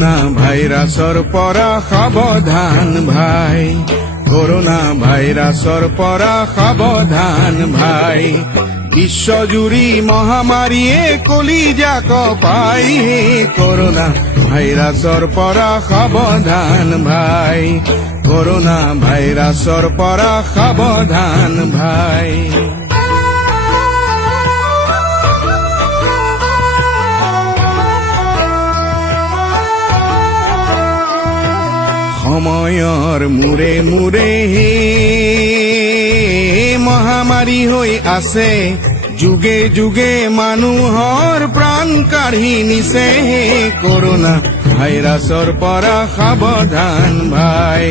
Corona ভাইরাসর পরা সাবধান ভাই, করোনা ভাইরাসর পরা সাবধান ভাই। বিশ্বজুড়ি মহামারীয়ে কলিজা কপাই, করোনা ভাইরাসর পরা সাবধান ভাই, করোনা ভাইরাসর পরা সাবধান ভাই। সময়ৰ মূৰে মূৰে মহামাৰী হৈ আছে, যুগে যুগে মানুহৰ প্ৰাণ কাঢ়ি নিছে। কৰোনা ভাইৰাছৰ পৰা সাৱধান ভাই,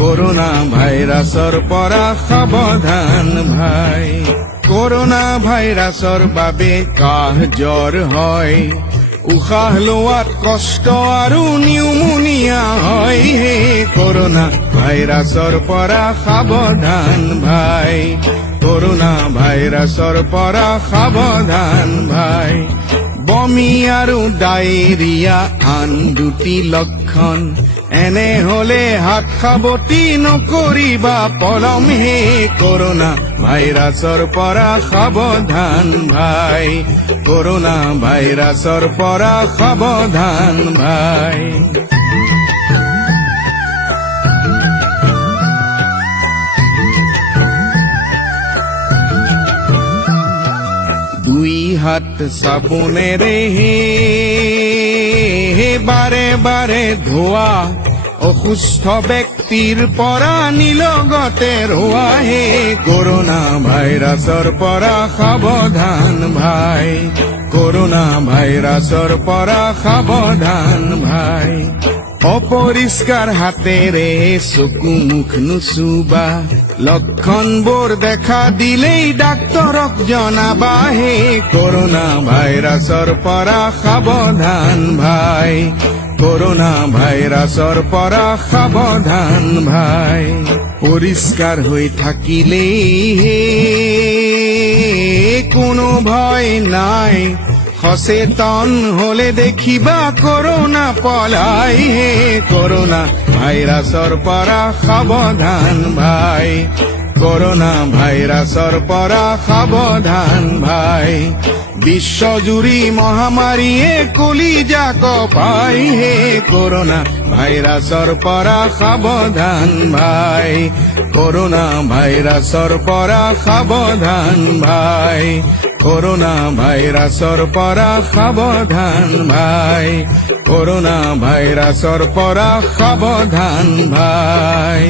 কৰোনা ভাইৰাছৰ পৰা সাৱধান ভাই। কৰোনা ভাইৰাছৰ বাবে কাহ জ্বৰ হয়, উশাহ লোৱাত কষ্ট আৰু নিউমোনিয়া হয়। কৰোনা ভাইৰাসৰ পৰা সাৱধান ভাই, কৰোনা ভাইৰাসৰ পৰা সাৱধান ভাই। বমি আৰু ডায়েৰিয়া আন দুটি লক্ষণ, এনে হলে হাত সাৱটি নকৰিবা পলম। কৰোনা ভাইৰাসৰ পৰা সাৱধান ভাই, কৰোনা ভাইৰাসৰ পৰা সাৱধান ভাই। দুই হাত সাবুনেৰে বাৰে বাৰে ধোৱা, অসুস্থ ব্যক্তিৰ পৰা নিলগতে ৰোৱা। কৰোনা ভাইৰাসৰ পৰা সাৱধান ভাই, কৰোনা ভাইৰাসৰ পৰা সাৱধান ভাই। অপৰিষ্কাৰ হাতেৰে চকু মুখ নুচুবা, লক্ষণবোৰ দেখা দিলেই ডাক্তৰক জনাবা। কৰোনা ভাইৰাসৰ পৰা সাৱধান ভাই, কৰোনা ভাইৰাসৰ পৰা সাৱধান ভাই। পৰিষ্কাৰ হৈ থাকিলেই কোনো ভয় নাই, সচেতন হলে দেখিবা কৰোনা পলাই। কৰোনা ভাইৰাসৰ পৰা সাৱধান ভাই, কৰোনা ভাইৰাসৰ পৰা সাৱধান ভাই। বিশ্বজুড়ি মহামাৰীয়ে কলিজা কপাই, কৰোনা ভাইৰাসৰ পৰা সাৱধান ভাই, কৰোনা ভাইৰাসৰ পৰা সাৱধান ভাই, কৰোনা ভাইৰাসৰ পৰা সাৱধান ভাই, কৰোনা ভাইৰাসৰ পৰা সাৱধান ভাই।